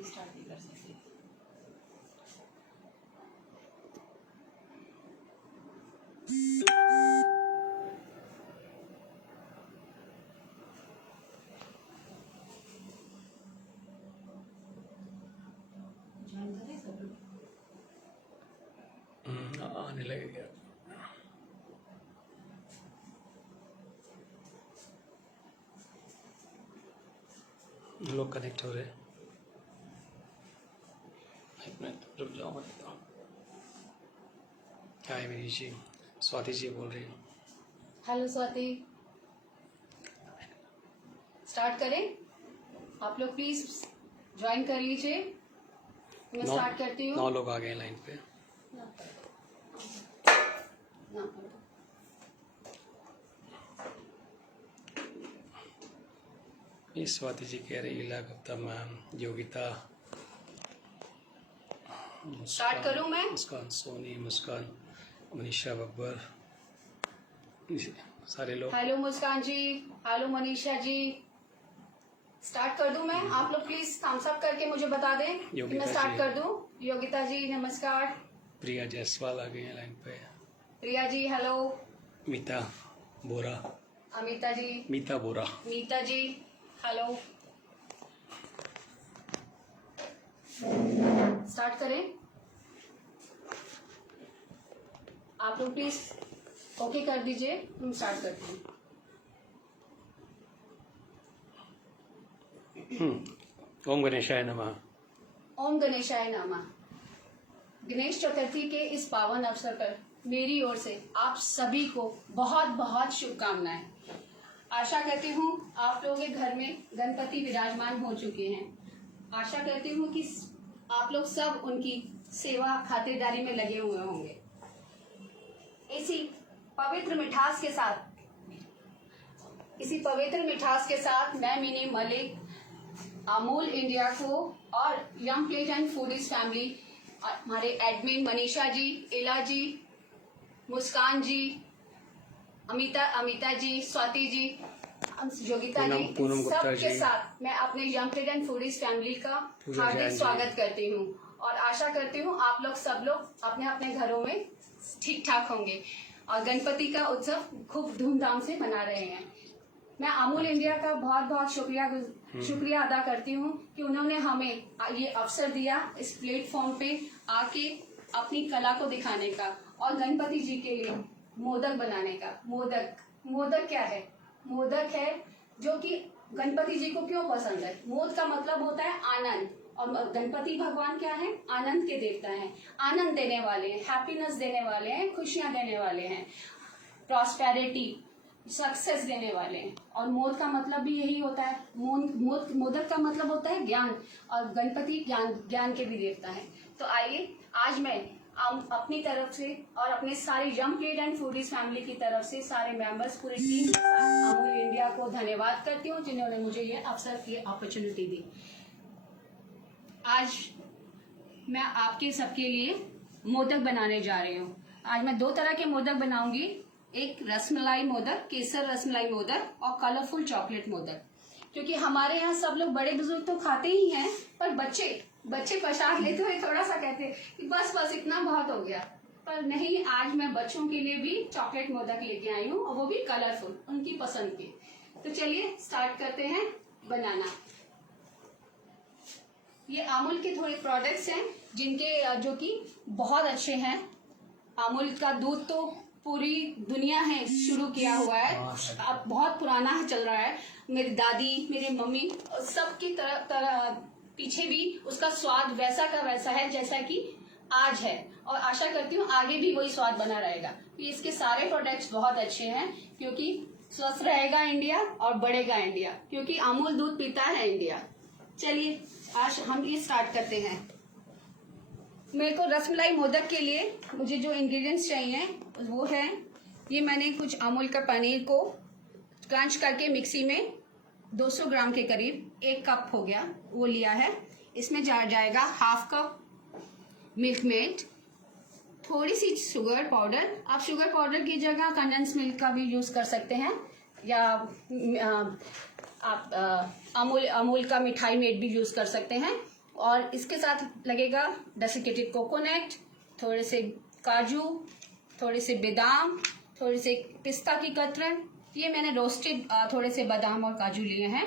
अभी स्टार्ट नहीं कर सकते। आने लगेगा। लोग कनेक्ट हो रहे हैं। एक मिनट रुक जाओ, मैं देता हूँ। हाय मेरी जी, स्वाति जी बोल रही हूँ। हेलो स्वाति, स्टार्ट करें? आप लोग प्लीज ज्वाइन कर लीजिए। मैं स्टार्ट करती हूँ। 9 लोग आ गए लाइन पे। ना करो। ये स्वाति जी कह रही, इला गुप्ता मैम, योगिता, स्टार्ट करूँ मैं? मुस्कान सोनी, मुस्कान, मनीषा बब्बर, सारे लोग। हेलो मुस्कान जी, हेलो मनीषा जी, स्टार्ट कर दूं मैं? आप लोग प्लीज थम्स अप करके मुझे बता दें कि मैं स्टार्ट कर दूं। योगिता जी नमस्कार। प्रिया जायसवाल आ गई है लाइन पे। प्रिया जी हेलो। मीता बोरा। अमिता जी। मीता बोरा। मीता जी हेलो। स्टार्ट करें? आप लोग प्लीज ओके कर दीजिए, हम स्टार्ट करते हैं। ओम गणेशाय नमः। ओम गणेशाय नमः। गणेश चतुर्थी के इस पावन अवसर पर मेरी ओर से आप सभी को बहुत बहुत शुभकामनाएं। आशा करती हूँ आप लोगों के घर में गणपति विराजमान हो चुके हैं। आशा करती हूँ कि आप लोग सब उनकी सेवा खातिरदारी में लगे हुए होंगे। इसी पवित्र मिठास के साथ मैं मिनी मलिक अमूल इंडिया को और young plate and foodies family, हमारे एडमिन मनीषा जी, इला जी, मुस्कान जी, अमिता जी, स्वाति जी, योगिता जी, सबके साथ मैं अपने young plate and foodies family का हार्दिक स्वागत करती हूँ और आशा करती हूँ आप लोग सब लोग अपने अपने घरों में ठीक ठाक होंगे और गणपति का उत्सव खूब धूमधाम से मना रहे हैं। मैं अमूल इंडिया का बहुत बहुत शुक्रिया अदा करती हूँ कि उन्होंने हमें ये अवसर दिया इस प्लेटफॉर्म पे आके अपनी कला को दिखाने का और गणपति जी के लिए मोदक बनाने का। मोदक क्या है? मोदक है जो कि गणपति जी को क्यों पसंद है। मोद का मतलब होता है आनंद और गणपति भगवान क्या है? आनंद के देवता हैं, आनंद देने वाले हैं, हैप्पीनेस देने वाले हैं, खुशियां देने वाले हैं, प्रॉस्पेरिटी, सक्सेस देने वाले हैं। और मोद का मतलब भी यही होता है। मोदक का मतलब होता है ज्ञान और गणपति ज्ञान के भी देवता है। तो आइए आज मैं अपनी तरफ से और अपने सारे young plate and foodies family की तरफ से सारे मेंबर्स, पूरी टीम के साथ अमूल इंडिया को धन्यवाद करती हूँ जिन्होंने मुझे ये अवसर की अपॉर्चुनिटी दी। आज मैं आपके सबके लिए मोदक बनाने जा रही हूँ। आज मैं 2 तरह के मोदक बनाऊंगी, एक रसमलाई मोदक, केसर रसमलाई मोदक और कलरफुल चॉकलेट मोदक। क्योंकि हमारे यहाँ सब लोग बड़े बुजुर्ग तो खाते ही हैं, पर बच्चे प्रसाद लेते हुए थोड़ा सा कहते हैं कि बस इतना बहुत हो गया। पर नहीं, आज मैं बच्चों के लिए भी चॉकलेट मोदक लेके आई हूँ और वो भी कलरफुल, उनकी पसंद के। तो चलिए स्टार्ट करते हैं बनाना। ये अमूल के थोड़े प्रोडक्ट्स हैं जो कि बहुत अच्छे हैं। अमूल का दूध तो पूरी दुनिया है शुरू किया हुआ है, अब बहुत पुराना है, चल रहा है। मेरी दादी, मेरी मम्मी, सबकी तरह पीछे भी उसका स्वाद वैसा का वैसा है जैसा कि आज है और आशा करती हूँ आगे भी वही स्वाद बना रहेगा। तो इसके सारे प्रोडक्ट्स बहुत अच्छे हैं क्योंकि स्वस्थ रहेगा इंडिया और बढ़ेगा इंडिया, क्योंकि अमूल दूध पीता है इंडिया। चलिए आज हम ये स्टार्ट करते हैं। मेरे को रसमलाई मोदक के लिए मुझे जो इंग्रेडिएंट्स चाहिए वो है, ये मैंने कुछ अमूल का पनीर को क्रंच करके मिक्सी में 200 ग्राम के करीब 1 कप हो गया वो लिया है। इसमें जाएगा ½ कप मिल्क मेड, थोड़ी सी शुगर पाउडर। आप शुगर पाउडर की जगह कंडेंस मिल्क का भी यूज कर सकते हैं या आप अमूल का मिठाई मेड भी यूज कर सकते हैं। और इसके साथ लगेगा डेसिकेटेड कोकोनट, थोड़े से काजू, थोड़े से बादाम, थोड़े से पिस्ता की कतरन। ये मैंने रोस्टेड थोड़े से बादाम और काजू लिए हैं।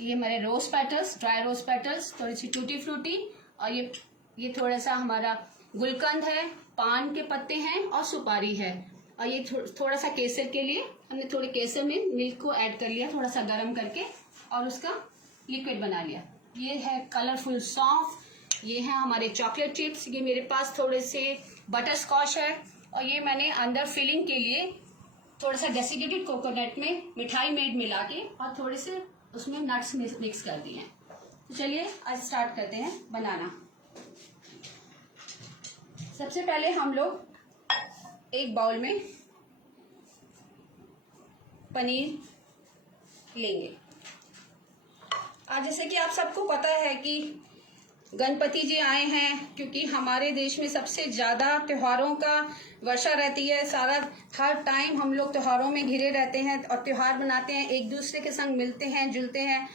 ये मेरे rose petals, dry rose petals, थोड़ी सी टूटी फ्रूटी, और ये थोड़ा सा हमारा गुलकंद है, पान के पत्ते हैं और सुपारी है। और ये थोड़ा सा केसर के लिए हमने थोड़े केसर में मिल्क को ऐड कर लिया, थोड़ा सा गर्म करके, और उसका लिक्विड बना लिया। ये है कलरफुल सौंफ, ये है हमारे चॉकलेट चिप्स, ये मेरे पास थोड़े से बटर स्कॉच है, और ये मैंने अंदर फिलिंग के लिए थोड़ा सा डेसिकेटेड कोकोनट में मिठाई मेड मिला के और थोड़े से उसमें नट्स मिक्स कर दिए हैं। तो चलिए आज स्टार्ट करते हैं बनाना। सबसे पहले हम लोग एक बाउल में पनीर लेंगे। आज जैसे कि आप सबको पता है कि गणपति जी आए हैं, क्योंकि हमारे देश में सबसे ज़्यादा त्योहारों का वर्षा रहती है। हर टाइम हम लोग त्योहारों में घिरे रहते हैं और त्योहार बनाते हैं, एक दूसरे के संग मिलते हैं, जुलते हैं,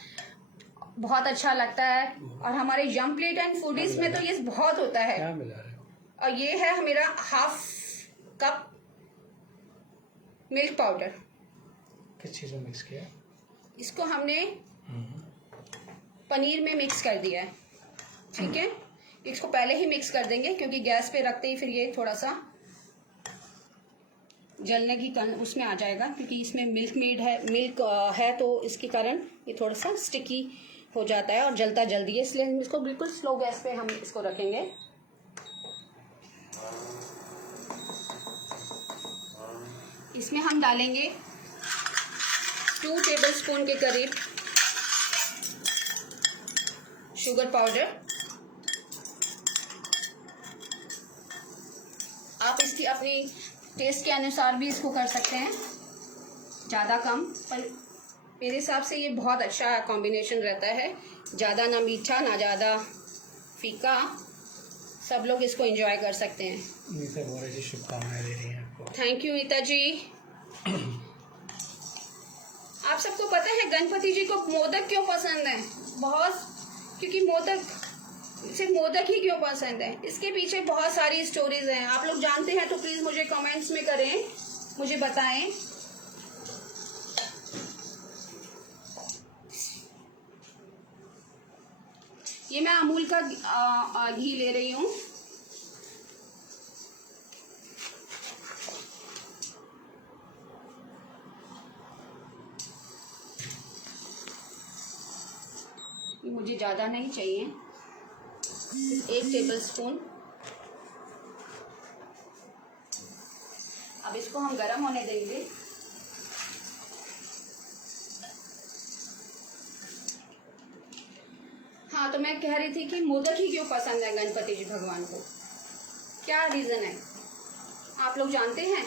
बहुत अच्छा लगता है। और हमारे यम प्लेट एंड फूडीज में तो ये बहुत होता है। क्या मिला रहे हो? और ये है मेरा 1/2 कप मिल्क पाउडर। किस चीज़ में मिक्स किया? इसको हमने पनीर में मिक्स कर दिया है, ठीक है। इसको पहले ही मिक्स कर देंगे, क्योंकि गैस पे रखते ही फिर ये थोड़ा सा जलने की उसमें आ जाएगा, क्योंकि इसमें मिल्क है तो इसके कारण ये थोड़ा सा स्टिकी हो जाता है और जलता जल्दी है। इसलिए हम इसको बिल्कुल स्लो गैस पे हम इसको रखेंगे। इसमें हम डालेंगे 2 टेबलस्पून के करीब शुगर पाउडर। आप इसकी अपनी टेस्ट के अनुसार भी इसको कर सकते हैं, ज़्यादा कम, पर मेरे हिसाब से ये बहुत अच्छा कॉम्बिनेशन रहता है। ज़्यादा ना मीठा ना ज़्यादा फीका, सब लोग इसको एंजॉय कर सकते हैं। नीता बोरे जी शुभकामनाएं दे रही हैं आपको। थैंक यू नीता जी। आप सबको पता है गणपति जी को मोदक क्यों पसंद है? बहुत, क्योंकि सिर्फ मोदक ही क्यों पसंद है, इसके पीछे बहुत सारी स्टोरीज हैं। आप लोग जानते हैं तो प्लीज मुझे कमेंट्स में करें, मुझे बताएं। ये मैं अमूल का घी ले रही हूँ। मुझे ज़्यादा नहीं चाहिए, 1 टेबलस्पून। अब इसको हम गरम होने देंगे। हाँ, तो मैं कह रही थी कि मोदक ही क्यों पसंद है गणपति जी भगवान को, क्या रीज़न है आप लोग जानते हैं?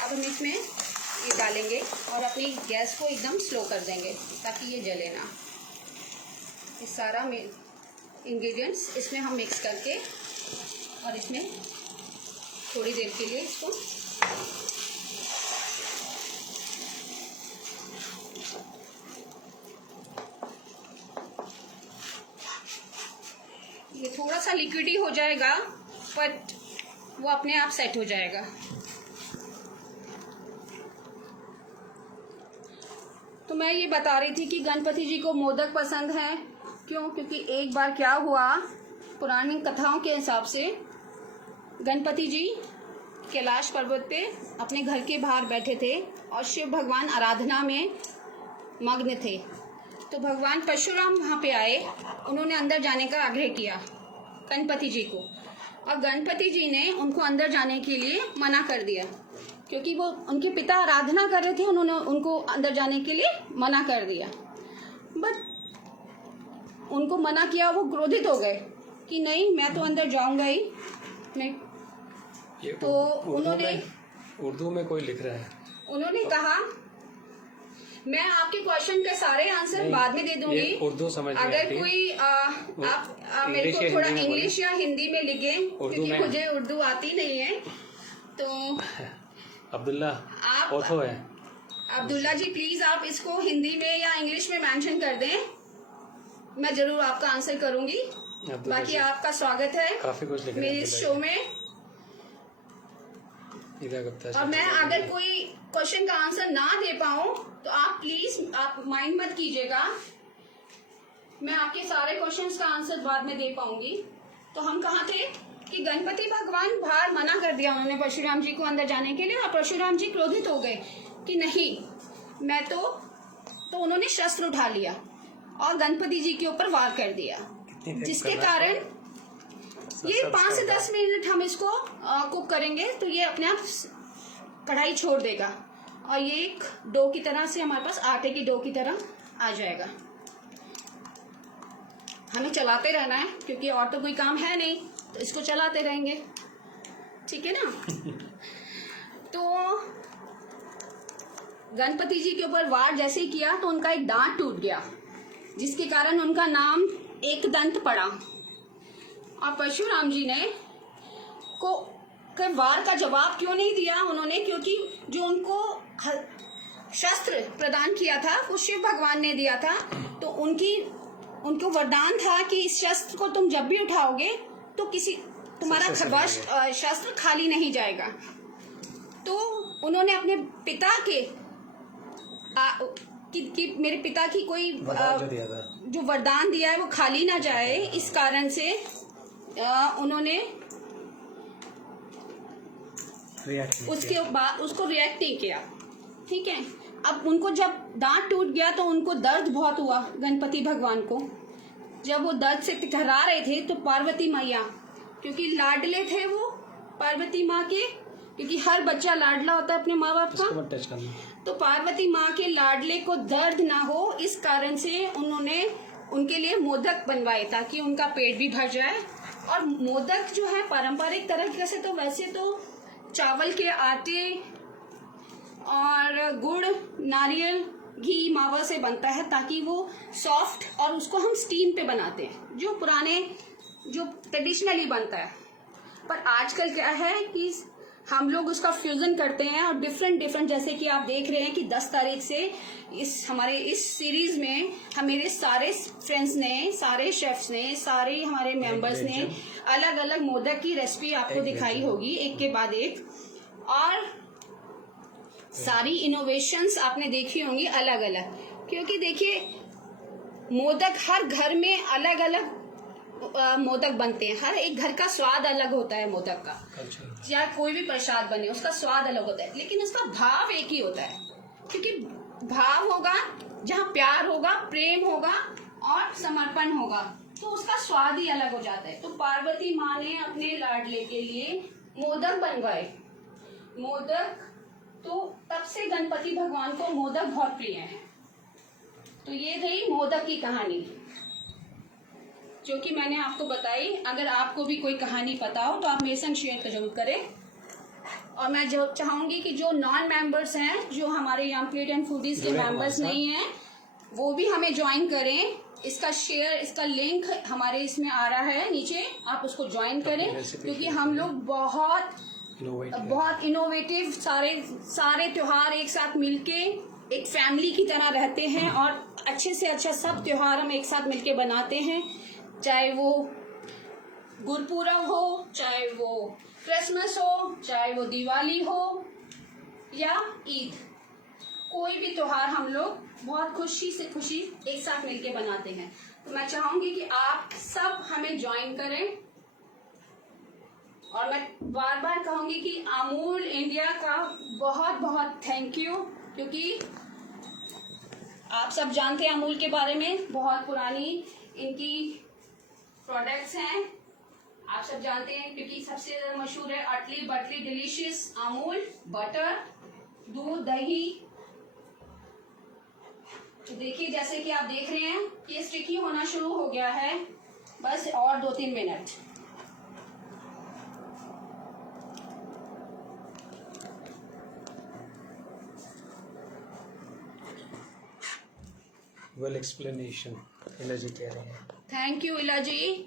अब हम इसमें ये डालेंगे और अपनी गैस को एकदम स्लो कर देंगे ताकि ये जले ना। ये सारा इंग्रेडिएंट्स इसमें हम मिक्स करके और इसमें थोड़ी देर के लिए इसको ये थोड़ा सा लिक्विडी हो जाएगा, बट वो अपने आप सेट हो जाएगा। तो मैं ये बता रही थी कि गणपति जी को मोदक पसंद है। क्यों? क्योंकि एक बार क्या हुआ, पुरानी कथाओं के हिसाब से गणपति जी कैलाश पर्वत पे अपने घर के बाहर बैठे थे और शिव भगवान आराधना में मग्न थे। तो भगवान परशुराम वहाँ पे आए, उन्होंने अंदर जाने का आग्रह किया गणपति जी को, और गणपति जी ने उनको अंदर जाने के लिए मना कर दिया, क्योंकि वो उनके पिता आराधना कर रहे थे, उन्होंने उनको अंदर जाने के लिए मना कर दिया। बट उनको मना किया, वो क्रोधित हो गए कि नहीं, मैं तो अंदर जाऊंगा ही नहीं। तो उन्होंने उर्दू में कोई लिख रहा है, उन्होंने कहा मैं आपके क्वेश्चन का सारे आंसर बाद में दे दूंगी, उर्दू समझ में अगर कोई आप मेरे को थोड़ा इंग्लिश या हिंदी में लिखे, क्योंकि मुझे उर्दू आती नहीं है। तो अब्दुल्ला ओथो है। अब्दुल्ला जी प्लीज आप इसको हिंदी में या इंग्लिश में मेंशन कर दें। मैं जरूर आपका आंसर करूंगी। तो बाकी आपका स्वागत है काफी कुछ लिख मेरे इस शो में। और मैं अगर कोई क्वेश्चन का आंसर ना दे पाऊं तो आप प्लीज आप माइंड मत कीजिएगा, मैं आपके सारे क्वेश्चंस का आंसर बाद में दे पाऊंगी। तो हम कहाँ थे कि गणपति भगवान बाहर मना कर दिया उन्होंने परशुराम जी को अंदर जाने के लिए, और परशुराम जी क्रोधित हो गए कि नहीं मैं तो उन्होंने शस्त्र उठा लिया और गणपति जी के ऊपर वार कर दिया, जिसके कारण ये 5 से 10 मिनट हम इसको कुक करेंगे तो ये अपने आप कढ़ाई छोड़ देगा और ये एक डो की तरह से हमारे पास आटे की डो की तरह आ जाएगा। हमें चलाते रहना है क्योंकि और तो कोई काम है नहीं, तो इसको चलाते रहेंगे, ठीक है ना। तो गणपति जी के ऊपर वार जैसे ही किया तो उनका एक दांत टूट गया, जिसके कारण उनका नाम एकदंत पड़ा। और परशुराम जी ने को वार का जवाब क्यों नहीं दिया उन्होंने, क्योंकि जो उनको शस्त्र प्रदान किया था वो शिव भगवान ने दिया था, तो उनको वरदान था कि इस शस्त्र को तुम जब भी उठाओगे तो तुम्हारा शस्त्र खाली नहीं जाएगा। तो उन्होंने अपने पिता के कि मेरे पिता की कोई जो वरदान दिया है वो खाली ना जाए, इस कारण से उन्होंने उसके बाद उसको रिएक्ट नहीं किया, ठीक है। अब उनको जब दांत टूट गया तो उनको दर्द बहुत हुआ गणपति भगवान को। जब वो दर्द से ठहरा रहे थे तो पार्वती मैया, क्योंकि लाडले थे वो पार्वती माँ के, क्योंकि हर बच्चा लाडला होता है अपने माँ बाप का, तो पार्वती माँ के लाडले को दर्द ना हो इस कारण से उन्होंने उनके लिए मोदक बनवाए ताकि उनका पेट भी भर जाए। और मोदक जो है पारंपरिक तरीके से तो वैसे तो चावल के आटे और गुड़ नारियल घी मावा से बनता है ताकि वो सॉफ्ट, और उसको हम स्टीम पे बनाते हैं जो ट्रेडिशनली बनता है। पर आजकल क्या है कि हम लोग उसका फ्यूजन करते हैं और डिफरेंट जैसे कि आप देख रहे हैं कि 10 तारीख से हमारे इस सीरीज में मेरे सारे फ्रेंड्स ने, सारे शेफ्स ने, सारे हमारे मेंबर्स ने अलग अलग मोदक की रेसिपी आपको दिखाई होगी एक के बाद एक, और सारी इनोवेशंस आपने देखी होंगी अलग अलग। क्योंकि देखिए मोदक हर घर में अलग अलग मोदक बनते हैं, हर एक घर का स्वाद अलग होता है मोदक का, या कोई भी प्रसाद बने उसका स्वाद अलग होता है, लेकिन उसका भाव एक ही होता है। क्योंकि भाव होगा जहाँ प्यार होगा, प्रेम होगा और समर्पण होगा तो उसका स्वाद ही अलग हो जाता है। तो पार्वती माँ ने अपने लाडले के लिए मोदक बनवाए। मोदक तो तब से गणपति भगवान को मोदक बहुत प्रिय है। तो ये रही मोदक की कहानी जो कि मैंने आपको बताई। अगर आपको भी कोई कहानी पता हो तो आप मेरे संग शेयर जरूर करें। और मैं जो चाहूंगी कि जो नॉन मेंबर्स हैं, जो हमारे यंग प्लेट एंड फूडीज के मेंबर्स नहीं हैं, वो भी हमें ज्वाइन करें। इसका लिंक हमारे इसमें आ रहा है नीचे, आप उसको ज्वाइन करें क्योंकि हम लोग बहुत इनोवेटिव सारे त्योहार एक साथ मिलके एक फैमिली की तरह रहते हैं और अच्छे से अच्छा सब त्योहार हम एक साथ मिलके बनाते हैं, चाहे वो गुरपुरब हो, चाहे वो क्रिसमस हो, चाहे वो दिवाली हो या ईद, कोई भी त्योहार हम लोग बहुत खुशी एक साथ मिलके बनाते हैं। तो मैं चाहूंगी कि आप सब हमें ज्वाइन करें। और मैं बार बार कहूंगी कि अमूल इंडिया का बहुत बहुत थैंक यू, क्योंकि आप सब जानते हैं अमूल के बारे में, बहुत पुरानी इनकी प्रोडक्ट्स हैं, आप सब जानते हैं क्योंकि सबसे ज्यादा मशहूर है अटली बटली डिलीशियस अमूल बटर, दूध, दही। तो देखिए जैसे कि आप देख रहे हैं ये स्टिकी होना शुरू हो गया है, बस और 2-3 मिनट। वेल एक्सप्लेनेशन इला जी कह रही है। थैंक यू इला जी।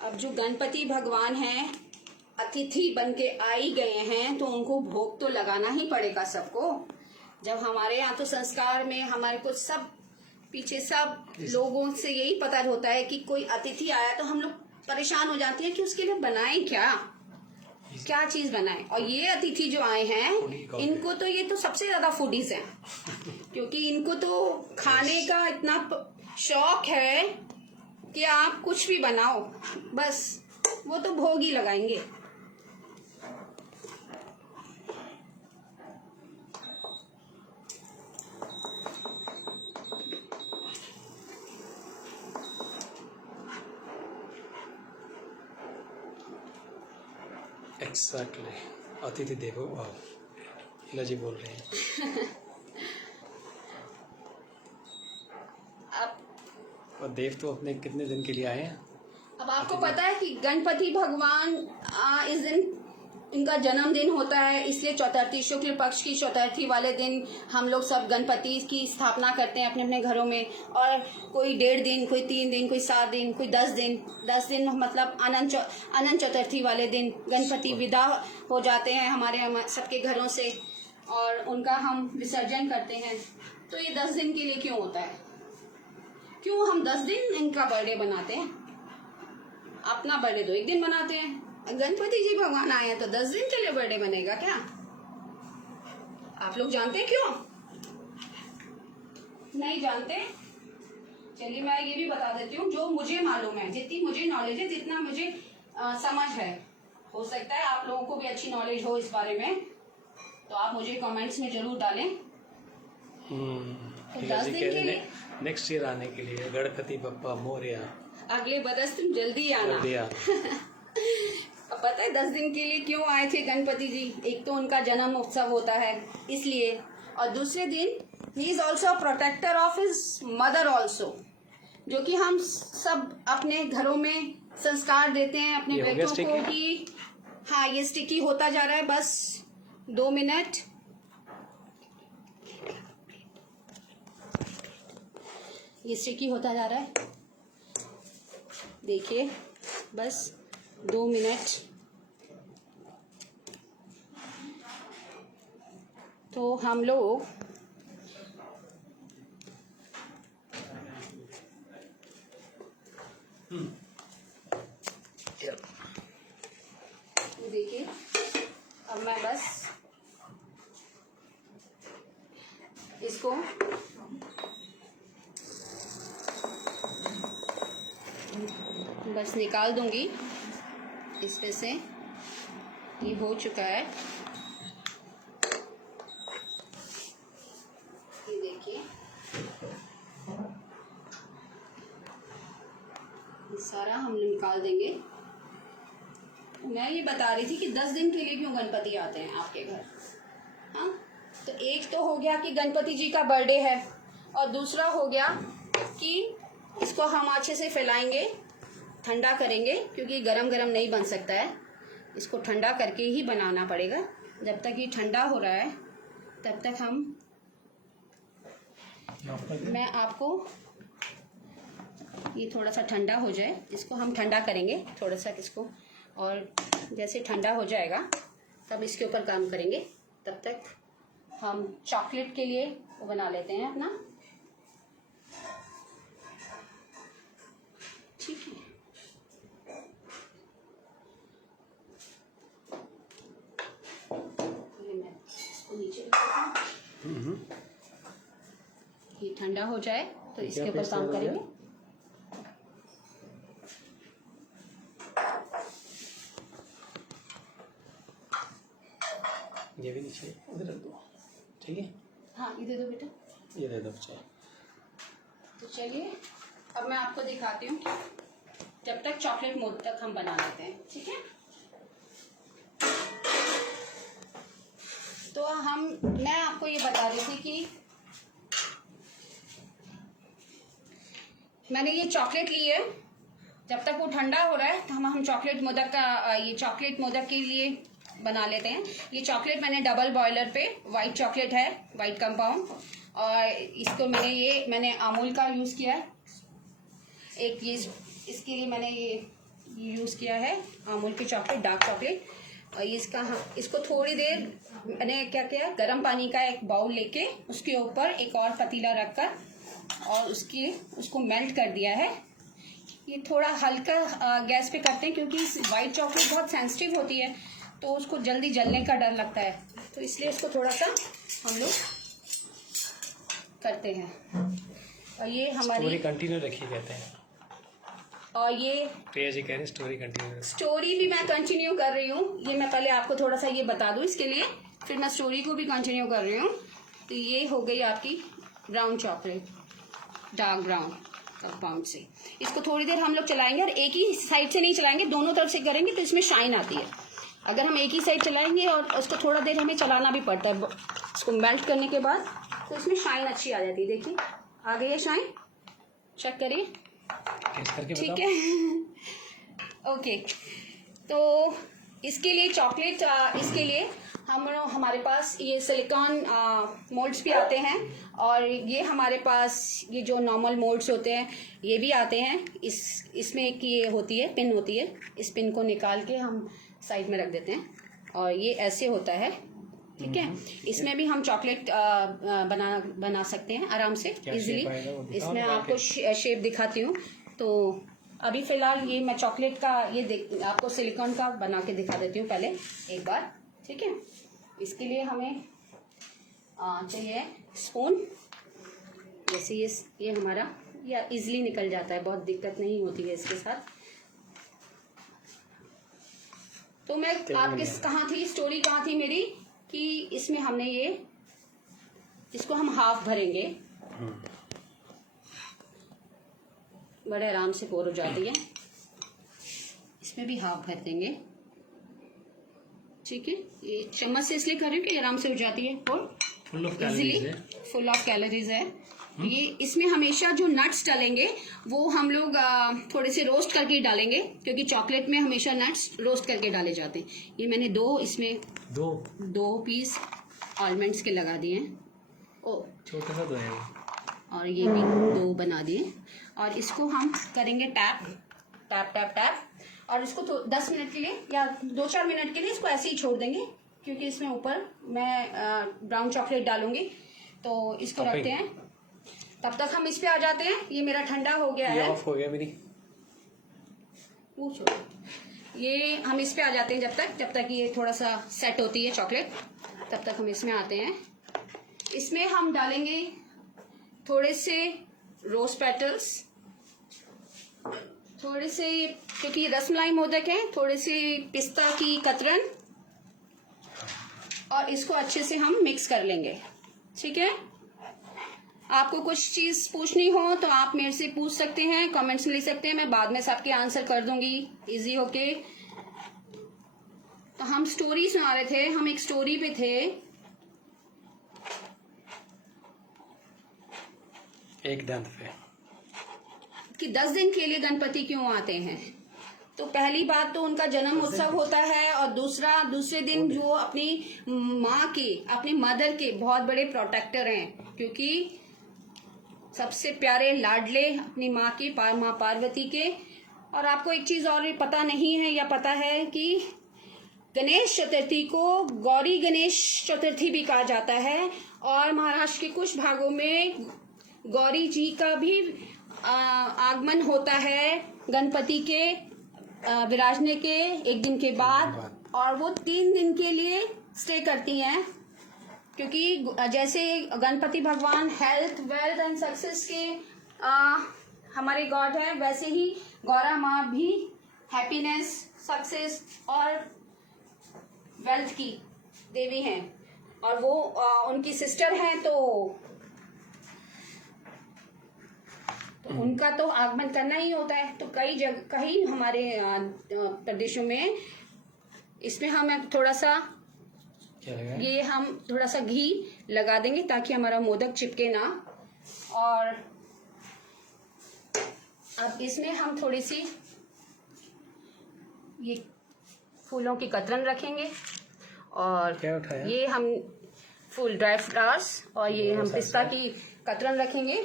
अब जो गणपति भगवान हैं अतिथि बन के आ ही गए हैं तो उनको भोग तो लगाना ही पड़ेगा सबको। जब हमारे यहाँ तो संस्कार में हमारे को सब पीछे सब लोगों से यही पता होता है कि कोई अतिथि आया तो हम लोग परेशान हो जाते हैं कि उसके लिए बनाएं क्या चीज बनाएं। और ये अतिथि जो आए हैं इनको तो ये तो सबसे ज्यादा फूडीज हैं, क्योंकि इनको तो खाने का इतना शौक है कि आप कुछ भी बनाओ बस वो तो भोग ही लगाएंगे। एग्जैक्टली अतिथि देवो भव, हीला जी बोल रहे हैं। और देव तो अपने कितने दिन के लिए आए हैं? अब आपको पता है कि गणपति भगवान इस दिन इनका जन्मदिन होता है, इसलिए चतुर्थी शुक्ल पक्ष की चतुर्थी वाले दिन हम लोग सब गणपति की स्थापना करते हैं अपने अपने घरों में। और कोई 1.5 दिन, कोई 3 दिन, कोई 7 दिन, कोई 10 दिन मतलब अनंत चतुर्थी वाले दिन गणपति विदा हो जाते हैं हमारे सबके घरों से और उनका हम विसर्जन करते हैं। तो ये 10 दिन के लिए क्यों होता है? क्यों हम 10 दिन इनका बर्थडे बनाते हैं? अपना बर्थडे तो 1 दिन बनाते हैं। गणपति जी भगवान आए हैं तो 10 दिन के लिए बर्थडे बनेगा क्या? आप लोग जानते हैं क्यों? नहीं जानते? चलिए मैं ये भी बता देती हूँ जो मुझे मालूम है, जितनी मुझे नॉलेज है, जितना मुझे समझ है। हो सकता है आप लोगों को भी अच्छी नॉलेज हो इस बारे में, तो आप मुझे कमेंट्स में जरूर डालें। तो 10 दिन के लिए नेक्स्ट ईयर आने के लिए गणपति बप्पा मोरया, अगले बरस तुम जल्दी आना। पता है 10 दिन के लिए क्यों आए थे गणपति जी? एक तो उनका जन्म उत्सव होता है इसलिए, और दूसरे दिन he is also protector of his mother also, जो कि हम सब अपने घरों में संस्कार देते हैं अपने बेटों को कि हाँ ये स्टिकी होता जा रहा है। बस 2 मिनट, ये स्टिकी होता जा रहा है, देखिए बस 2 मिनट। तो हम लोग देखिए अब मैं बस इसको बस निकाल दूंगी इसमें से। ये हो चुका है, ये देखिए ये सारा हम निकाल देंगे। मैं ये बता रही थी कि 10 दिन के लिए क्यों गणपति आते हैं आपके घर। हाँ, तो एक तो हो गया कि गणपति जी का बर्थडे है, और दूसरा हो गया कि इसको हम अच्छे से फैलाएंगे, ठंडा करेंगे, क्योंकि गरम गरम नहीं बन सकता है, इसको ठंडा करके ही बनाना पड़ेगा। जब तक ये ठंडा हो रहा है तब तक मैं आपको ये थोड़ा सा ठंडा हो जाए, इसको हम ठंडा करेंगे थोड़ा सा इसको, और जैसे ठंडा हो जाएगा तब इसके ऊपर काम करेंगे। तब तक हम चॉकलेट के लिए वो बना लेते हैं अपना, ठीक है। मैं इसको नीचे रख देता हूँ, ये ठंडा हो जाए तो इसके ऊपर काम करेंगे। ये भी नीचे इधर रख दो, ठीक है? हाँ ये दे दो बेटा, ये दे दो बच्चा। तो चलिए अब मैं आपको दिखाती हूँ, जब तक चॉकलेट मोदक हम बना लेते हैं, ठीक है? तो मैं आपको ये बता रही थी कि मैंने ये चॉकलेट ली है, जब तक वो ठंडा हो रहा है तो हम चॉकलेट मोदक का ये चॉकलेट मोदक के लिए बना लेते हैं। ये चॉकलेट मैंने डबल बॉयलर पे, वाइट चॉकलेट है, वाइट कंपाउंड, और इसको मैंने अमूल का यूज़ किया है। एक ये इसके लिए मैंने ये यूज़ किया है अमूल की चॉकलेट, डार्क चॉकलेट। और इसको थोड़ी देर मैंने क्या किया, गर्म पानी का एक बाउल लेके उसके ऊपर एक और पतीला रखकर और उसको मेल्ट कर दिया है। ये थोड़ा हल्का गैस पे करते हैं क्योंकि वाइट चॉकलेट बहुत सेंसिटिव होती है तो उसको जल्दी जलने का डर लगता है, तो इसलिए इसको थोड़ा सा हम लोग करते हैं। और ये हमारी स्टोरी कंटिन्यू रखिए कहते हैं, और ये प्रिया जी कह रहे हैं स्टोरी कंटिन्यू। स्टोरी भी मैं कंटिन्यू कर रही हूँ। ये मैं पहले आपको थोड़ा सा ये बता दूँ इसके लिए, फिर मैं स्टोरी को भी कंटिन्यू कर रही हूँ। तो ये हो गई आपकी brown chocolate, dark brown compound से। इसको थोड़ी देर हम लोग चलाएंगे और एक ही साइड से नहीं चलाएंगे, दोनों तरफ से करेंगे तो इसमें शाइन आती है। अगर हम एक ही साइड चलाएंगे और उसको थोड़ा देर हमें चलाना भी पड़ता है इसको मेल्ट करने के बाद, तो इसमें शाइन अच्छी आ जाती है। देखिए आ गई है शाइन, चेक करिए, ठीक है। ओके, तो इसके लिए चॉकलेट, इसके लिए हमारे पास ये सिलिकॉन मोल्ड्स भी आते हैं और ये हमारे पास ये जो नॉर्मल मोल्ड्स होते हैं ये भी आते हैं। इसमें एक ये होती है, पिन होती है, इस पिन को निकाल के हम साइड में रख देते हैं और ये ऐसे होता है, ठीक है। इसमें भी हम चॉकलेट बना सकते हैं आराम से इजीली। इसमें आपको शेप दिखाती हूँ। तो अभी फिलहाल ये मैं चॉकलेट का ये आपको सिलिकॉन का बना के दिखा देती हूँ पहले एक बार, ठीक है। इसके लिए हमें चाहिए स्पून, जैसे ये हमारा या इजीली निकल जाता है, बहुत दिक्कत नहीं होती है इसके साथ। तो मैं आपके कहाँ थी, स्टोरी कहाँ थी मेरी, कि इसमें हमने इसको हम हाफ भरेंगे, बड़े आराम से पोर हो जाती है। इसमें भी हाफ भर देंगे, ठीक है। ये चम्मच से इसलिए कर रही हूँ कि आराम से हो जाती है और इजीली, फुल ऑफ कैलोरीज है। ये इसमें हमेशा जो नट्स डालेंगे वो हम लोग थोड़े से रोस्ट करके ही डालेंगे, क्योंकि चॉकलेट में हमेशा नट्स रोस्ट करके डाले जाते हैं। ये मैंने दो पीस आलमंड्स के लगा दिए हैं, ओ छोटा सा तो है, और ये भी 2 बना दिए। और इसको हम करेंगे टैप टैप टैप टैप, और इसको 10 मिनट के लिए या 2-4 मिनट के लिए इसको ऐसे ही छोड़ देंगे, क्योंकि इसमें ऊपर मैं ब्राउन चॉकलेट डालूंगी। तो इसको रखते हैं, तब तक हम इस पे आ जाते हैं। ये मेरा ठंडा हो गया है, ऑफ हो गया मेरी, ये हम इस पे आ जाते हैं जब तक ये थोड़ा सा सेट होती है चॉकलेट, तब तक हम इसमें आते हैं। इसमें हम डालेंगे थोड़े से रोज पेटल्स, थोड़े से, क्योंकि रसमलाई मोदक है, थोड़े से पिस्ता की कतरन, और इसको अच्छे से हम मिक्स कर लेंगे, ठीक है। आपको कुछ चीज पूछनी हो तो आप मेरे से पूछ सकते हैं, कमेंट्स में लिख सकते हैं, मैं बाद में सबके आंसर कर दूंगी इजी होके। तो हम स्टोरी सुना रहे थे, हम एक स्टोरी पे थे। एक दंत पे कि 10 दिन के लिए गणपति क्यों आते हैं। तो पहली बात तो उनका जन्म उत्सव होता है, और दूसरे दिन जो अपनी माँ के, अपनी मदर के बहुत बड़े प्रोटेक्टर हैं, क्योंकि सबसे प्यारे लाडले अपनी माँ की, माँ पार्वती के। और आपको एक चीज और पता नहीं है या पता है कि गणेश चतुर्थी को गौरी गणेश चतुर्थी भी कहा जाता है, और महाराष्ट्र के कुछ भागों में गौरी जी का भी आगमन होता है गणपति के विराजने के 1 दिन के बाद, और वो 3 दिन के लिए स्टे करती हैं, क्योंकि जैसे गणपति भगवान हेल्थ, वेल्थ एंड सक्सेस के हमारे गॉड है, वैसे ही गौरा माँ भी हैप्पीनेस, सक्सेस और वेल्थ की देवी हैं, और वो उनकी सिस्टर हैं। तो उनका तो आगमन करना ही होता है। तो कई हमारे प्रदेशों में इसमें हम थोड़ा सा हम थोड़ा सा घी लगा देंगे ताकि हमारा मोदक चिपके ना। और अब इसमें हम थोड़ी सी ये फूलों की कतरन रखेंगे, और ये हम फुल ड्राई फ्लावर्स, और ये हम पिस्ता की कतरन रखेंगे,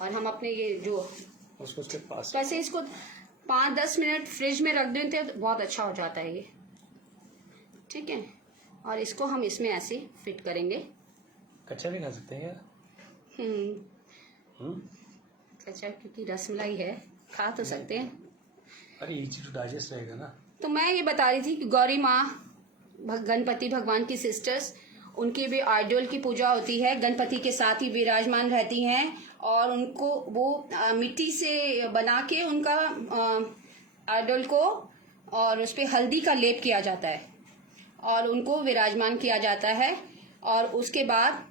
और हम अपने ये जो उसके पास कैसे इसको 5-10 मिनट फ्रिज में रख देते तो बहुत अच्छा हो जाता है ये। ठीक है, और इसको हम इसमें ऐसे फिट करेंगे। कच्चा भी खा सकते हैं यार। कच्चा क्योंकि रसमलाई है, खा तो सकते हैं। अरे इजी टू डाइजेस्ट रहेगा ना। तो मैं ये बता रही थी कि गौरी माँ, गणपति भगवान की सिस्टर्स, उनकी भी आइडल की पूजा होती है, गणपति के साथ ही विराजमान रहती हैं और उनको वो मिट्टी से बना के उनका आइडल को और उस पर हल्दी का लेप किया जाता है और उनको विराजमान किया जाता है। और उसके बाद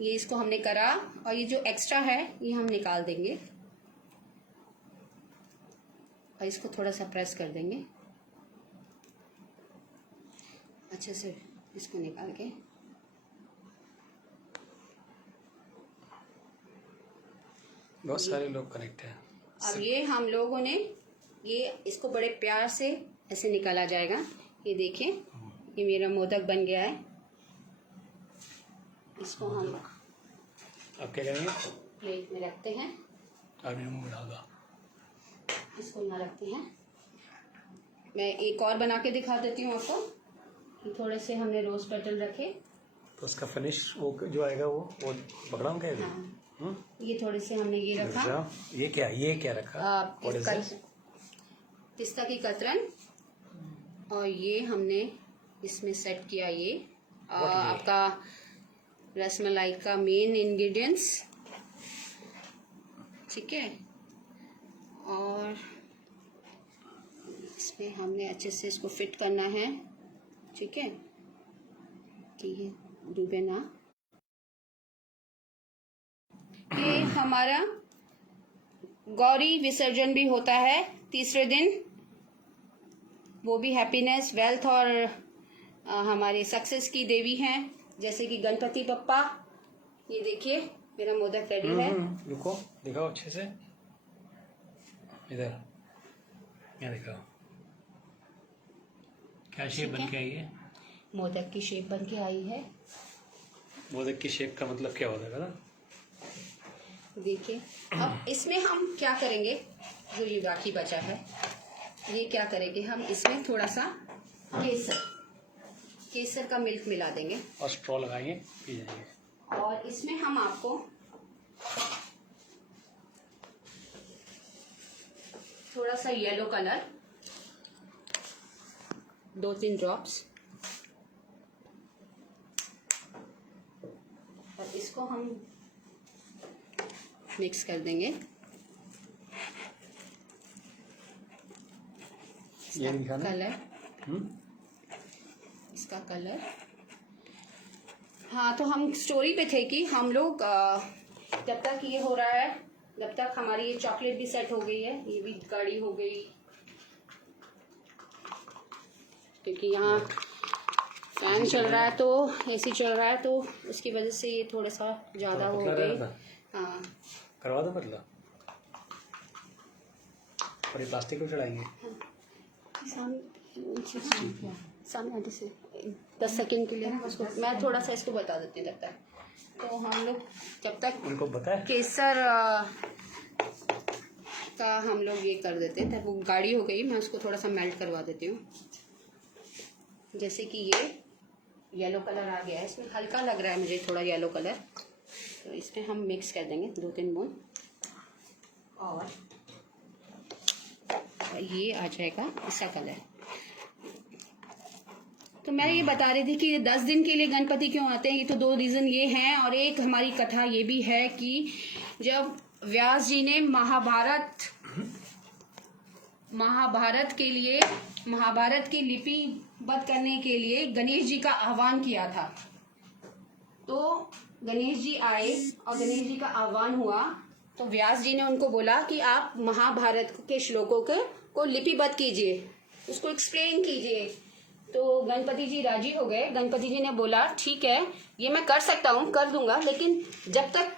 ये इसको हमने करा और ये जो एक्स्ट्रा है ये हम निकाल देंगे और इसको थोड़ा सा प्रेस कर देंगे अच्छे से, इसको निकाल के। बहुत सारे लोग कनेक्ट हैं। अब ये हम लोगों ने ये इसको बड़े प्यार से ऐसे निकाला जाएगा। ये देखिए, ये मेरा मोदक बन गया है। इसको हम अब क्या करेंगे? प्लेट में रखते हैं। अभी मुंह डालगा। इसको यहाँ रखते हैं। मैं एक और बना के दिखा देती हूँ आपको। थोड़े से हमने रोज पेटल रखे तो उसका फिनिश वो जो आएगा वो बगड़ा क्या है? हाँ। ये थोड़े से हमने ये रखा। ये क्या रखा? पिस्ता की कतरन और ये हमने इसमें सेट किया। ये आपका रसमलाई का मेन इंग्रेडिएंट्स। ठीक है, और इसमें हमने अच्छे से इसको फिट करना है। ठीक है, कि ये डूबे ना। ये हमारा गौरी विसर्जन भी होता है तीसरे दिन, वो भी हैप्पीनेस, वेल्थ और हमारे सक्सेस की देवी हैं, जैसे कि गणपति बप्पा। ये देखिए मेरा मोदक रेडी है। रुको, दिखाओ अच्छे से, इधर यहाँ दिखाओ। क्या शेप बन के आई है? मोदक की शेप बन के आई है। मोदक की शेप का मतलब क्या होता है ना? देखिए, अब इसमें हम क्या करेंगे, जो ये बाकी बचा है ये क्या करेंगे, हम इसमें थोड़ा सा केसर का मिल्क मिला देंगे और स्ट्रॉ लगाएंगे, पी जाएंगे। और इसमें हम आपको थोड़ा सा येलो कलर 2-3 ड्रॉप्स, और इसको हम मिक्स कर देंगे। ये कलर, इसका कलर। हाँ, तो हम स्टोरी पे थे कि हम लोग जब तक ये हो रहा है तब तक हमारी ये चॉकलेट भी सेट हो गई है, ये भी गाढ़ी हो गई, क्योंकि यहाँ फैन चल रहा है तो एसी चल रहा है तो उसकी वजह से ये थोड़ा सा ज़्यादा हो गई। हाँ, करवा दो पतला। और ये प्लास्टिक को चढ़ाएंगे। सामने से 10 सेकंड के लिए उसको मैं थोड़ा सा इसको बता देती हूँ तब तक। तो हम लोग जब तक उनको बताए केसर का हम लोग ये कर देते हैं, तब वो गाढ़ी हो गई, मैं उसको थोड़ा सा मेल्ट करवा देती हूँ। जैसे कि ये येलो कलर आ गया है, इसमें हल्का लग रहा है मुझे थोड़ा येलो कलर, तो इसमें हम मिक्स कर देंगे 2-3 बूंद और ये आ जाएगा इसका कलर। तो मैं ये बता रही थी कि 10 दिन के लिए गणपति क्यों आते हैं, ये तो 2 रीज़न ये हैं, और एक हमारी कथा ये भी है कि जब व्यास जी ने महाभारत के लिए, महाभारत की लिपिबद्ध करने के लिए गणेश जी का आह्वान किया था, तो गणेश जी आए और गणेश जी का आह्वान हुआ तो व्यास जी ने उनको बोला कि आप महाभारत के श्लोकों को लिपिबद्ध कीजिए, उसको एक्सप्लेन कीजिए। तो गणपति जी राजी हो गए। गणपति जी ने बोला ठीक है, ये मैं कर सकता हूँ, कर दूंगा, लेकिन जब तक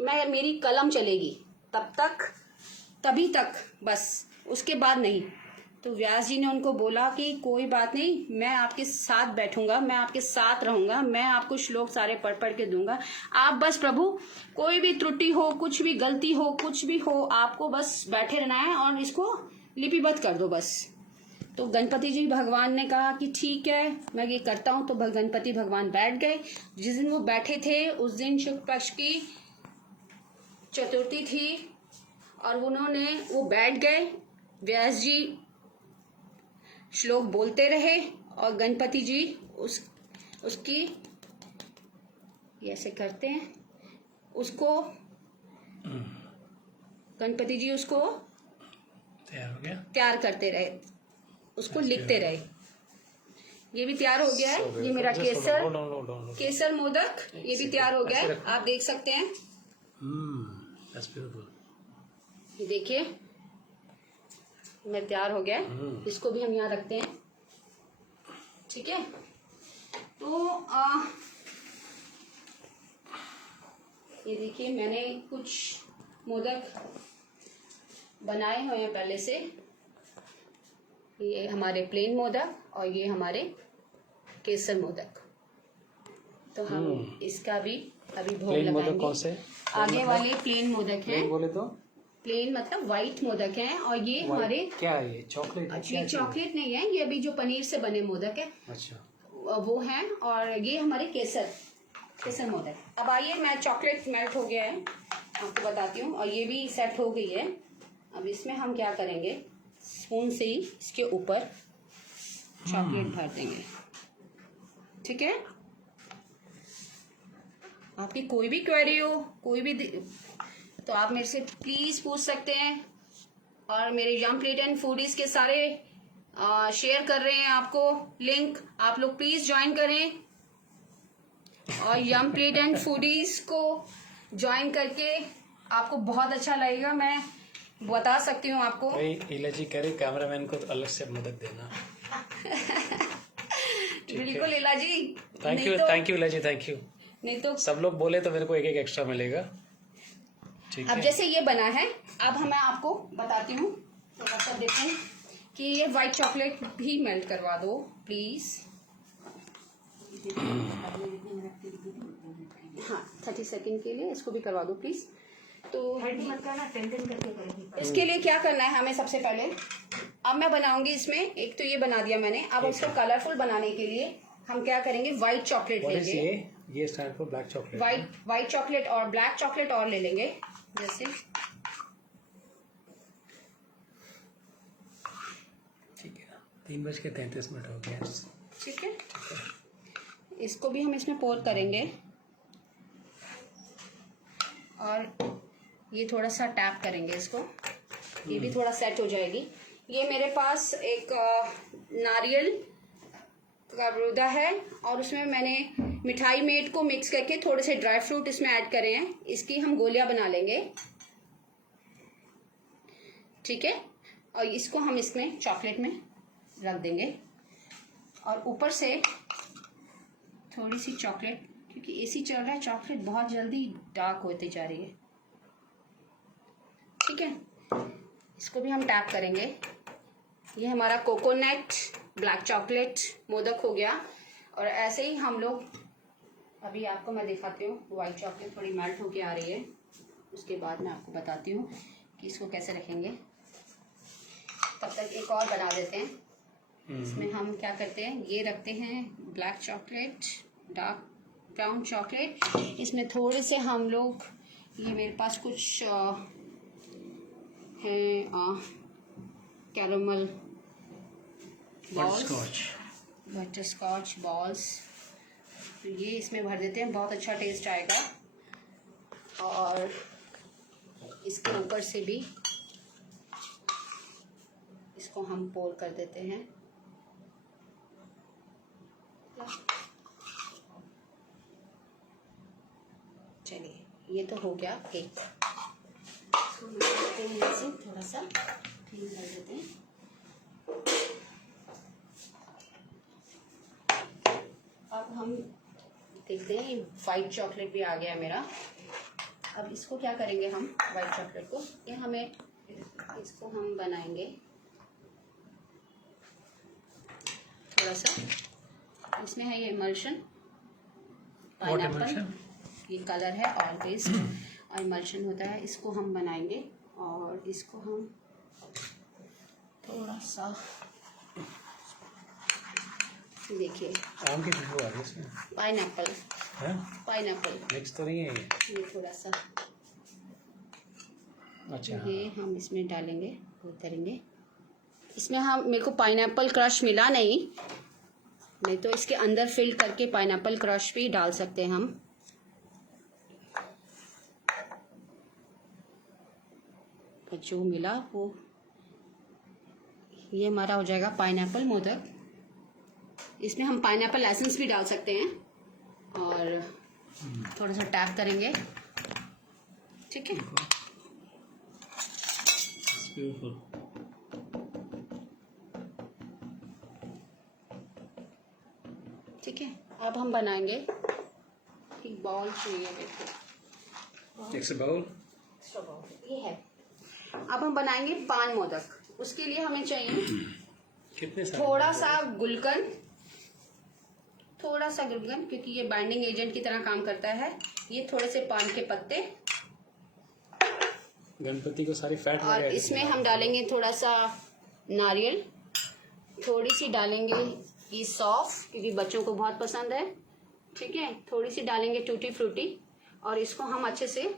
मेरी कलम चलेगी तभी तक बस, उसके बाद नहीं। तो व्यास जी ने उनको बोला कि कोई बात नहीं, मैं आपके साथ बैठूंगा, मैं आपके साथ रहूंगा, मैं आपको श्लोक सारे पढ़ के दूंगा, आप बस प्रभु कोई भी त्रुटि हो, कुछ भी गलती हो, कुछ भी हो, आपको बस बैठे रहना है और इसको लिपिबद्ध कर दो बस। तो गणपति जी भगवान ने कहा कि ठीक है मैं ये करता हूँ। तो गणपति भगवान बैठ गए। जिस दिन वो बैठे थे उस दिन शुक्ल पक्ष की चतुर्थी थी और वो बैठ गए। व्यास जी श्लोक बोलते रहे और गणपति जी उसकी ऐसे करते हैं उसको, गणपति जी उसको तैयार हो गया, तैयार करते रहे, उसको लिखते रहे। ये भी तैयार हो गया है। ये मेरा केसर मोदक ये भी तैयार हो गया है, आप देख सकते हैं। ये देखिए मैं तैयार हो गया है। इसको भी हम यहाँ रखते हैं, ठीक है। तो ये देखिए मैंने कुछ मोदक बनाए हुए हैं पहले से। ये हमारे प्लेन मोदक और ये हमारे केसर मोदक। तो हम इसका भी अभी भोग लगाएंगे। कौन से आगे वाले प्लेन मोदक हैं। बोले तो प्लेन मतलब व्हाइट मोदक हैं। और ये हमारे क्या है, ये चॉकलेट है? ये चॉकलेट नहीं है, ये अभी जो पनीर से बने मोदक है अच्छा वो हैं। और ये हमारे केसर मोदक। अब आइए, मैं चॉकलेट मेल्ट हो गया है आपको बताती हूँ और ये भी सेट हो गई है। अब इसमें हम क्या करेंगे, स्पून से ही इसके ऊपर चॉकलेट भर देंगे, ठीक है। आपकी कोई भी क्वेरी हो, कोई भी तो आप मेरे से प्लीज पूछ सकते हैं। और मेरे यम प्लेट एंड फूडीज के सारे शेयर कर रहे हैं आपको लिंक, आप लोग प्लीज ज्वाइन करें। और यम प्लेट एंड फूडीज को ज्वाइन करके आपको बहुत अच्छा लगेगा। मैं बता सकती हूँ आपको। इला जी कह रहे कैमरामैन को तो अलग से मदद देना। बिल्कुल इला जी, थैंक यू इला जी, थैंक यू। नहीं तो सब लोग बोले तो मेरे को एक एक्स्ट्रा मिलेगा, ठीक अब है। जैसे ये बना है, अब मैं आपको बताती हूँ थोड़ा सा देखें कि ये व्हाइट चॉकलेट भी मेल्ट करवा दो प्लीज। हाँ 30 सेकेंड के लिए इसको भी करवा दो प्लीज। तो इसके लिए क्या करना है हमें, सबसे पहले अब मैं बनाऊंगी इसमें, एक तो ये बना दिया मैंने। अब उसको कलरफुल बनाने के लिए हम क्या करेंगे, व्हाइट चॉकलेट लेंगे। ये stand for black chocolate. White chocolate और ब्लैक चॉकलेट और ले लेंगे। जैसे ठीक है, 3:33 हो गया, ठीक है। इसको भी हम इसमें पोर करेंगे और ये थोड़ा सा टैप करेंगे इसको, ये भी थोड़ा सेट हो जाएगी। ये मेरे पास एक नारियल का बुरादा है और उसमें मैंने मिठाई मेट को मिक्स करके थोड़े से ड्राई फ्रूट इसमें ऐड करे हैं। इसकी हम गोलियां बना लेंगे, ठीक है। और इसको हम इसमें चॉकलेट में रख देंगे और ऊपर से थोड़ी सी चॉकलेट, क्योंकि एसी चल रहा है, चॉकलेट बहुत जल्दी डार्क होती जा रही है, ठीक है। इसको भी हम टैप करेंगे। ये हमारा कोकोनट ब्लैक चॉकलेट मोदक हो गया। और ऐसे ही हम लोग, अभी आपको मैं दिखाती हूँ, व्हाइट चॉकलेट थोड़ी मेल्ट होके आ रही है, उसके बाद मैं आपको बताती हूँ कि इसको कैसे रखेंगे। तब तक एक और बना देते हैं। इसमें हम क्या करते हैं, ये रखते हैं black chocolate, dark brown chocolate. इसमें थोड़े से हम लोग, ये मेरे पास कुछ है caramel balls, butterscotch balls, तो ये इसमें भर देते हैं, बहुत अच्छा टेस्ट आएगा। और इसके ऊपर से भी इसको हम पोर कर देते हैं। चलिए, ये तो हो गया एक। थोड़ा सा क्लीन कर देते हैं। अब हम देखते हैं, व्हाइट चॉकलेट भी आ गया मेरा। अब इसको क्या करेंगे हम, व्हाइट चॉकलेट को, ये हमें इसको हम बनाएंगे थोड़ा सा। इसमें है ये इमल्शन, पाइनएप्पल, ये कलर है ऑयल पेस्ट और इमल्शन होता है। इसको हम बनाएंगे और इसको हम थोड़ा सा देखिए, आम की खुशबू आ रही है इसमें। पाइनएप्पल, है पाइनएप्पल मिक्स तो नहीं है ये? थोड़ा सा अच्छा ये हम इसमें डालेंगे, वो करेंगे। इसमें हम, मेरे को पाइनएप्पल क्रश मिला नहीं तो इसके अंदर फिल करके पाइनएप्पल क्रश भी डाल सकते हैं हम। पर जो मिला वो, ये हमारा हो जाएगा पाइनएप्पल मोदक। इसमें हम पाइनएप्पल एसेंस भी डाल सकते हैं और थोड़ा सा टैप करेंगे, ठीक है। ब्यूटीफुल। ठीक है, अब हम बनाएंगे एक बाउल चाहिए, देखो एक से बाउल ये है। अब हम बनाएंगे पान मोदक। उसके लिए हमें चाहिए कितने सारे? थोड़ा सा गुलकंद, क्योंकि ये बाइंडिंग एजेंट की तरह काम करता है। ये थोड़े से पान के पत्ते, गणपति को सारी फैट और इसमें हम डालेंगे थोड़ा सा नारियल, थोड़ी सी डालेंगे ये सौंफ, क्योंकि बच्चों को बहुत पसंद है, ठीक है। थोड़ी सी डालेंगे टूटी फ्रूटी, और इसको हम अच्छे से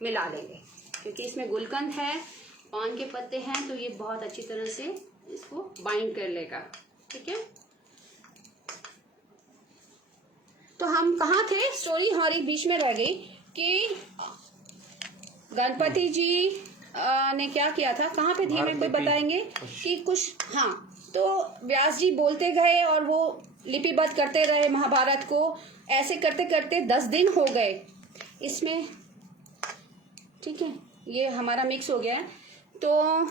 मिला देंगे, क्योंकि इसमें गुलकंद है, पान के पत्ते हैं, तो ये बहुत अच्छी तरह से इसको बाइंड कर लेगा, ठीक है। तो हम कहाँ थे, स्टोरी हमारी बीच में रह गई कि गणपति जी ने क्या किया था, कहाँ पे थी, हमें कोई बताएंगे कि कुछ, हाँ, तो व्यास जी बोलते गए और वो लिपिबद्ध करते रहे महाभारत को। ऐसे करते करते 10 दिन हो गए इसमें, ठीक है। ये हमारा मिक्स हो गया है, तो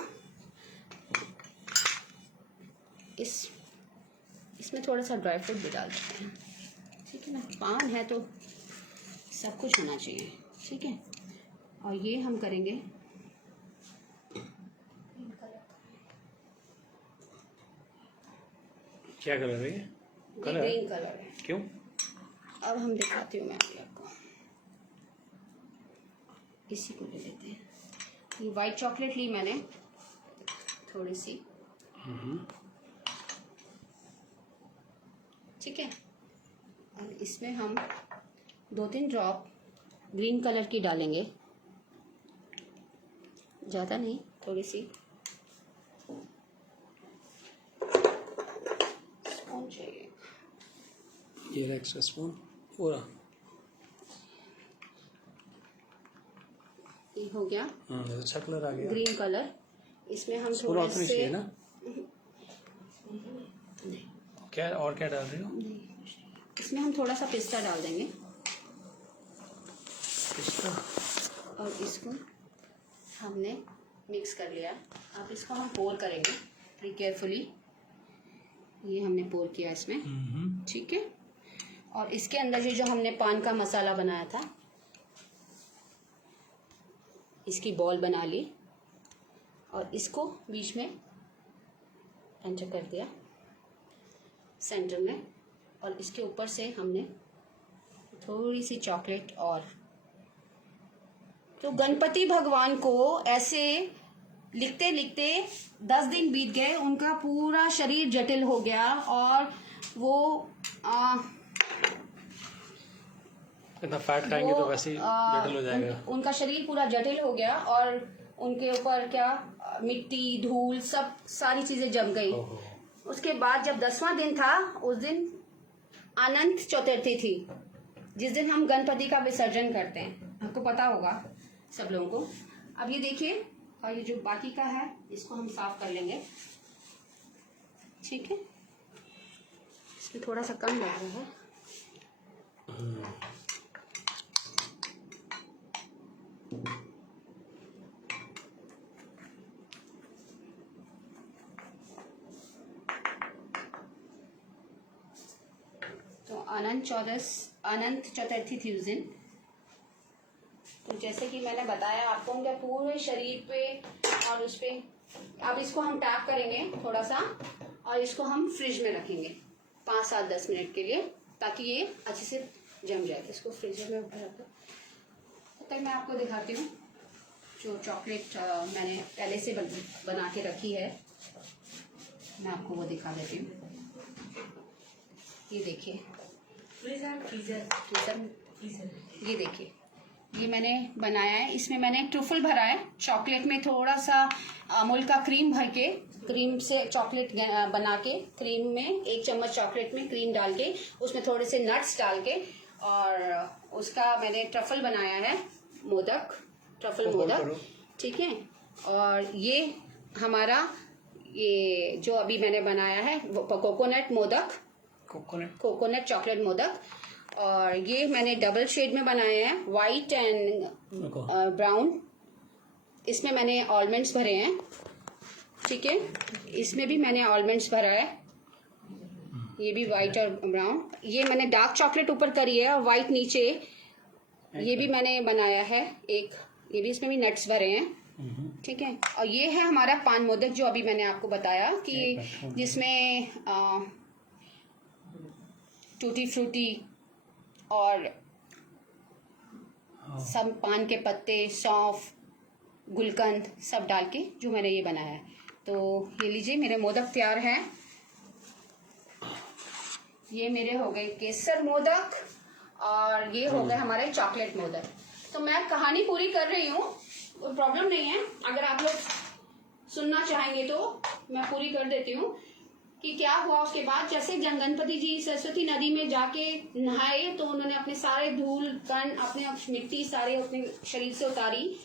इसमें थोड़ा सा ड्राई फ्रूट भी डाल देते हैं, ठीक है ना। पान है तो सब कुछ होना चाहिए, ठीक है। और ये हम करेंगे क्या कलर है ये? ग्रीन कलर है। क्यों? अब हम दिखाती हूँ मैं आपको, इसी को ले लेते हैं। ये वाइट चॉकलेट ली मैंने थोड़ी सी, ठीक है। और इसमें हम 2-3 ड्रॉप ग्रीन कलर की डालेंगे, ज़्यादा नहीं, थोड़ी सी। स्पून चाहिए, ये एक्स्ट्रा स्पून पूरा। ये हो गया। अच्छा कलर आ गया, ग्रीन कलर। इसमें हम पूरा थोड़े तो नहीं से चाहिए ना? क्या और क्या डाल रही हो? इसमें हम थोड़ा सा पिस्ता डाल देंगे, पिस्ता। और इसको हमने मिक्स कर लिया। अब इसको हम पोर करेंगे pretty केयरफुली। ये हमने पोर किया इसमें, ठीक है। और इसके अंदर ये जो हमने पान का मसाला बनाया था, इसकी बॉल बना ली और इसको बीच में एंटर कर दिया सेंटर में, और इसके ऊपर से हमने थोड़ी सी चॉकलेट। और तो गणपति भगवान को ऐसे लिखते लिखते 10 दिन बीत गए, उनका पूरा शरीर जटिल हो गया, और वो इतना फैट खाएंगे तो वैसे ही जटिल हो जाएगा। उनका शरीर पूरा जटिल हो गया, और उनके ऊपर क्या मिट्टी, धूल, सब सारी चीजें जम गई। उसके बाद जब 10वां दिन था, उस दिन अनंत चतुर्थी थी, जिस दिन हम गणपति का विसर्जन करते हैं। आपको पता होगा सब लोगों को। अब ये देखिए, और ये जो बाकी का है इसको हम साफ कर लेंगे, ठीक है। इसमें थोड़ा सा कम लग रहा है। तो अनंत चतुर्थी थी उस दिन। तो जैसे कि मैंने बताया आपको, उनके पूरे शरीर पे और उस पे। अब इसको हम टैप करेंगे थोड़ा सा, और इसको हम फ्रिज में रखेंगे 5, 7, 10 मिनट के लिए, ताकि ये अच्छे से जम जाए। इसको फ्रिज में ऊपर रख दो। तब तक मैं आपको दिखाती हूँ जो चॉकलेट मैंने पहले से बना के रखी है। मैं आपको वो दिखा देती हूँ। ये देखिए ये देखिए, ये मैंने बनाया है। इसमें मैंने ट्रफल भरा है, चॉकलेट में थोड़ा सा अमूल का क्रीम भर के, क्रीम से चॉकलेट बना के, क्रीम में 1 चम्मच चॉकलेट में क्रीम डाल के, उसमें थोड़े से नट्स डाल के, और उसका मैंने ट्रफल बनाया है, मोदक, ट्रफल मोदक, ठीक है। और ये हमारा ये जो अभी मैंने बनाया है coconut modak, coconut chocolate modak. और ये मैंने डबल शेड में बनाया है, वाइट एंड ब्राउन। इसमें मैंने ऑलमंड्स भरे हैं, ठीक है। इसमें भी मैंने ऑलमंड्स भरा है, ये भी वाइट और ब्राउन। ये मैंने डार्क चॉकलेट ऊपर करी है और वाइट नीचे, ये भी मैंने बनाया है एक, ये भी इसमें भी नट्स भरे हैं, ठीक है। और ये है हमारा पान मोदक जो अभी मैंने आपको बताया कि जिसमें टूटी फ्रूटी और सब पान के पत्ते, सौंफ, गुलकंद सब डाल के जो मैंने ये बनाया है। तो ये लीजिए, मेरे मोदक तैयार हैं। ये मेरे हो गए केसर मोदक और ये हो गए हमारे चॉकलेट मोदक। तो मैं कहानी पूरी कर रही हूँ, कोई प्रॉब्लम नहीं है। अगर आप लोग सुनना चाहेंगे तो मैं पूरी कर देती हूँ कि क्या हुआ उसके बाद। जैसे गणपति जी सरस्वती नदी में जाके नहाए तो उन्होंने अपने सारे धूल कण, अपने मिट्टी सारे अपने शरीर से उतारी।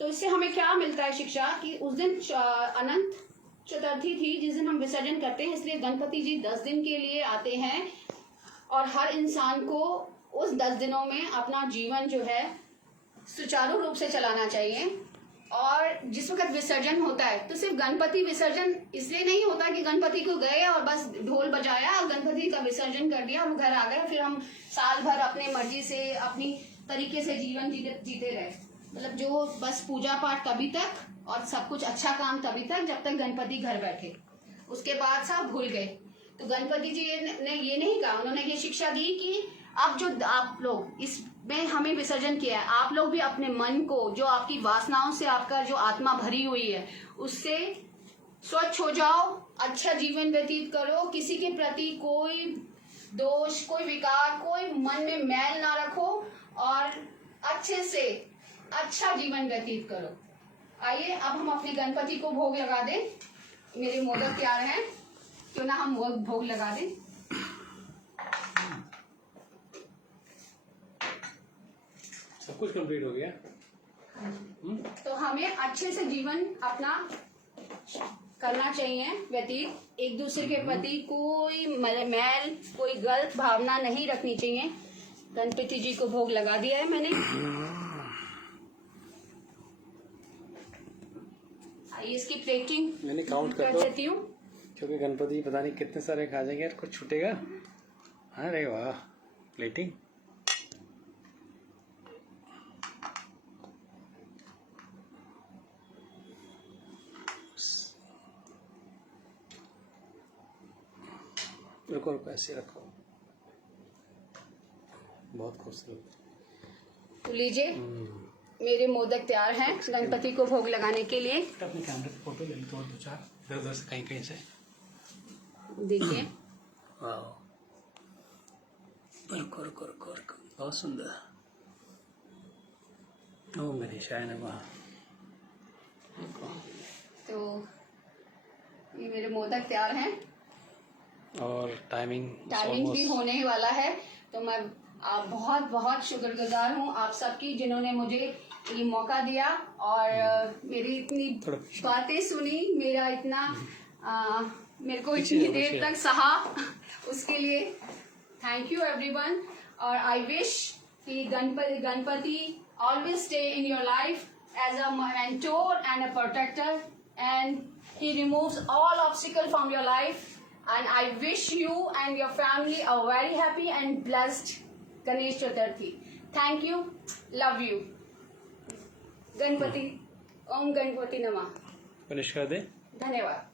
तो इससे हमें क्या मिलता है शिक्षा कि उस दिन अनंत चतुर्थी थी जिस दिन हम विसर्जन करते हैं, इसलिए गणपति जी 10 दिन के लिए आते हैं और हर इंसान को उस 10 दिनों में अपना जीवन जो है सुचारू रूप से चलाना चाहिए। और जिस वक्त विसर्जन होता है तो सिर्फ गणपति विसर्जन इसलिए नहीं होता कि गणपति को गए और बस ढोल बजाया और गणपति का विसर्जन कर दिया, हम घर आ गए, फिर हम साल भर अपने मर्जी से अपनी तरीके से जीवन जीते रहे। मतलब जो बस पूजा पाठ तभी तक और सब कुछ अच्छा काम तभी तक जब तक गणपति घर बैठे, उसके बाद सब भूल गए। तो गणपति जी ने ये नहीं कहा, उन्होंने ये शिक्षा दी कि अब जो आप लोग इसमें हमें विसर्जन किया है, आप लोग भी अपने मन को, जो आपकी वासनाओं से आपका जो आत्मा भरी हुई है, उससे स्वच्छ हो जाओ, अच्छा जीवन व्यतीत करो, किसी के प्रति कोई दोष, कोई विकार, कोई मन में मैल ना रखो और अच्छे से अच्छा जीवन व्यतीत करो। आइए अब हम अपने गणपति को भोग लगा दें। मेरे मोदक तैयार हैं, क्यों ना हम भोग लगा दें। सब कुछ कंप्लीट हो गया। तो हमें अच्छे से जीवन अपना करना चाहिए व्यतीत, एक दूसरे के प्रति कोई मैल, कोई गलत भावना नहीं रखनी चाहिए। गणपति जी को भोग लगा दिया है मैंने। इसकी प्लेटिंग मैंने काउंट कर देती हूँ, क्योंकि गणपति पता नहीं कितने सारे खा जाएंगे यार, कुछ छूटेगा। अरे वाह, प्लेटिंग। रुको रुको, ऐसे रखो, बहुत खूबसूरत। तो लीजिए, मेरे मोदक तैयार हैं गणपति को भोग लगाने के लिए। अपने कैमरे पे फोटो ले ली तो, 2-4 इधर से कहीं कहीं से देखिए। रुको रुको रुको रुको, बहुत सुंदर। ओ मेरी शायन वहाँ। तो ये मेरे मोदक तैयार हैं और टाइमिंग भी होने वाला है। तो मैं आप बहुत बहुत शुक्रगुजार हूँ आप सबकी, जिन्होंने मुझे ये मौका दिया और मेरी इतनी बातें सुनी, मेरा इतना मेरे को इतनी देर तक सहा, उसके लिए थैंक यू एवरीवन। और आई विश कि Ganpati always stay in your life as a mentor and a protector, and he removes all obstacle from your life, and I wish you and your family a very happy and blessed Ganesh Chaturthi. Thank you, love you. Ganapati, Om Ganapati नमः। Finish कर दे। धन्यवाद।